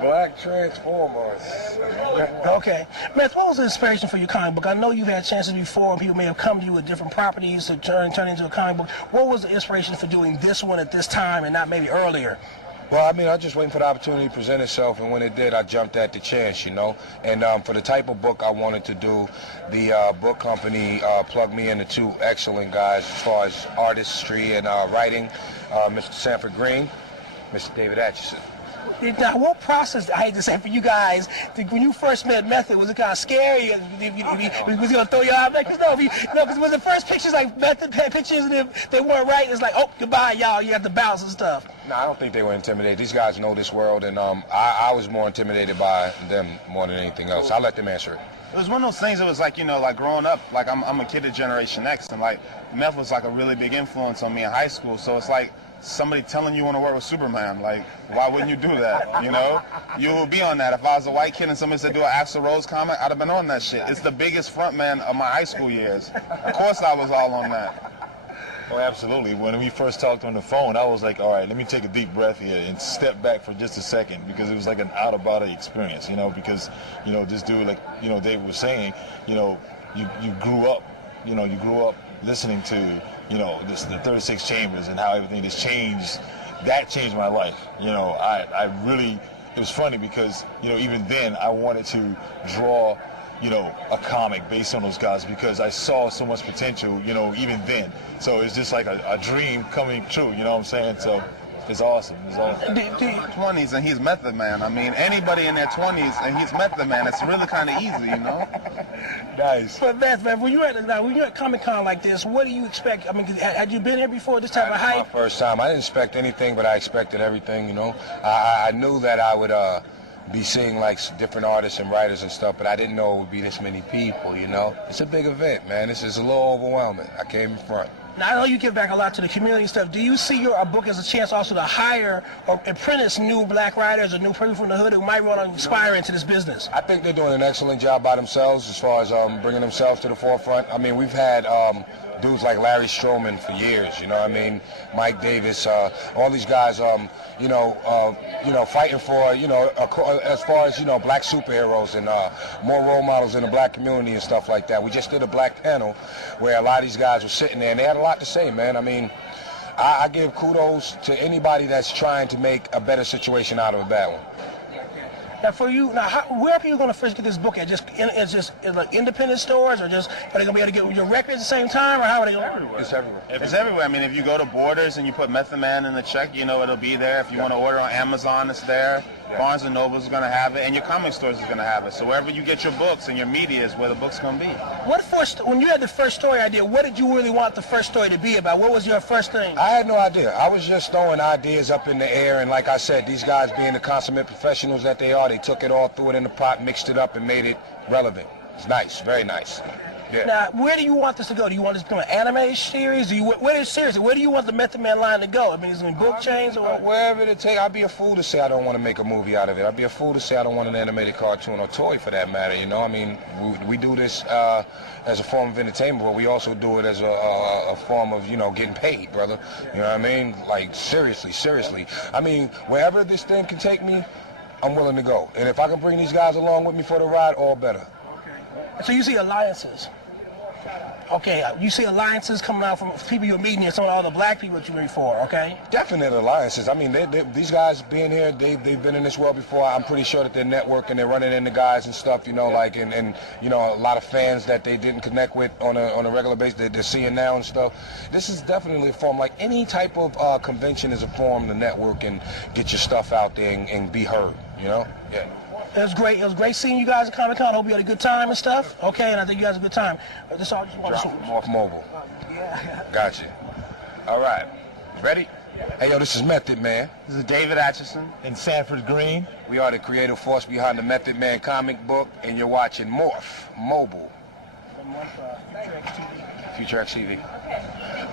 black Transformers. Okay. Meth, what was the inspiration for your comic book? I know you've had chances before and people may have come to you with different properties to turn into a comic book. What was the inspiration for doing this one at this time and not maybe earlier? Well, I mean, I was just waiting for the opportunity to present itself, and when it did, I jumped at the chance, you know. And for the type of book I wanted to do, the book company plugged me into two excellent guys as far as artistry and writing, Mr. Sanford Green, Mr. David Atchison. Now, what process, I hate to say, for you guys, when you first met Method, was it kind of scary? Was he going to throw you out there? Because was the first pictures like Method pictures and if they weren't right, it's like, oh, goodbye, y'all, you have to bounce and stuff. No, I don't think they were intimidated. These guys know this world, and I was more intimidated by them more than anything else. I'll let them answer it. It was one of those things that was like, you know, like growing up, like I'm a kid of Generation X, and like Meth was like a really big influence on me in high school, so it's like somebody telling you want to work with Superman, like, why wouldn't you do that, you know? You would be on that. If I was a white kid and somebody said do an Axl Rose comic, I'd have been on that shit. It's the biggest frontman of my high school years. Of course I was all on that. Oh, absolutely. When we first talked on the phone, I was like, all right, let me take a deep breath here and step back for just a second, because it was like an out-of-body experience, you know, because, you know, this dude, like, you know, Dave was saying, you know, you grew up listening to, you know, the 36 Chambers and how everything has changed. That changed my life. You know, I really, it was funny because, you know, even then I wanted to draw, you know, a comic based on those guys because I saw so much potential, you know, even then. So it's just like a dream coming true, you know what I'm saying? So it's awesome. It's awesome. 20s and he's Method Man. I mean, anybody in their 20s and he's Method Man, it's really kind of easy, you know? Nice. But Meth, man, when you're at Comic-Con like this, what do you expect? I mean, had you been here before this type of hype? My first time. I didn't expect anything, but I expected everything, you know? I knew that I would be seeing like different artists and writers and stuff, but I didn't know it would be this many people, you know? It's a big event, man. This is a little overwhelming. I came in front. Now, I know you give back a lot to the community and stuff. Do you see your book as a chance also to hire or apprentice new black writers or new people from the hood who might want to inspire into this business? I think they're doing an excellent job by themselves as far as bringing themselves to the forefront. I mean, we've had dudes like Larry Stroman for years, you know what I mean? Mike Davis, all these guys, you know, fighting for, you know, as far as, you know, black superheroes and more role models in the black community and stuff like that. We just did a black panel where a lot of these guys were sitting there and they had a lot to say, man. I mean, I give kudos to anybody that's trying to make a better situation out of a bad one. Now, for you, where are people going to first get this book at? Just like independent stores, or just are they going to be able to get your record at the same time, or how are they going to? Everywhere. It's everywhere. It's everywhere. I mean, if you go to Borders and you put Method Man in the check, you know it'll be there. If you want to order on Amazon, it's there. Barnes & Noble is going to have it, and your comic stores is going to have it. So wherever you get your books and your media is where the book's going to be. When you had the first story idea, what did you really want the first story to be about? What was your first thing? I had no idea. I was just throwing ideas up in the air, and like I said, these guys being the consummate professionals that they are, they took it all, threw it in the pot, mixed it up, and made it relevant. It's nice, very nice. Yeah. Now, where do you want this to go? Do you want this to be an anime series? Where do you want the Method Man line to go? I mean, is it in book chains or wherever it takes? I'd be a fool to say I don't want to make a movie out of it. I'd be a fool to say I don't want an animated cartoon or toy for that matter. You know, I mean, we do this as a form of entertainment, but we also do it as a form of, you know, getting paid, brother. You know what I mean? Like seriously. I mean, wherever this thing can take me, I'm willing to go. And if I can bring these guys along with me for the ride, all better. Okay. So you see alliances. Okay, you see alliances coming out from people you're meeting here, some of all the black people that you meet for, okay? Definite alliances. I mean, these guys being here, they've been in this world before. I'm pretty sure that they're networking, they're running into guys and stuff, you know, like, and you know, a lot of fans that they didn't connect with on a regular basis that they're seeing now and stuff. This is definitely a form, like any type of convention is a form to network and get your stuff out there and be heard, you know? Yeah. It was great. It was great seeing you guys at Comic-Con. Hope you had a good time and stuff. Okay, and I think you guys had a good time. That's all. Drop them off mobile. Yeah. Got you. All right. Ready? Hey, yo, this is Method Man. This is David Atchison. And Sanford Green. We are the creative force behind the Method Man comic book, and you're watching Morph Mobile. Future X TV.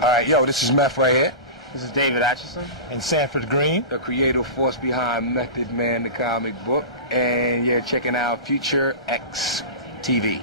All right, yo, this is Meth right here. This is David Atchison. And Sanford Green. The creative force behind Method Man, the comic book. And you're checking out Future X TV.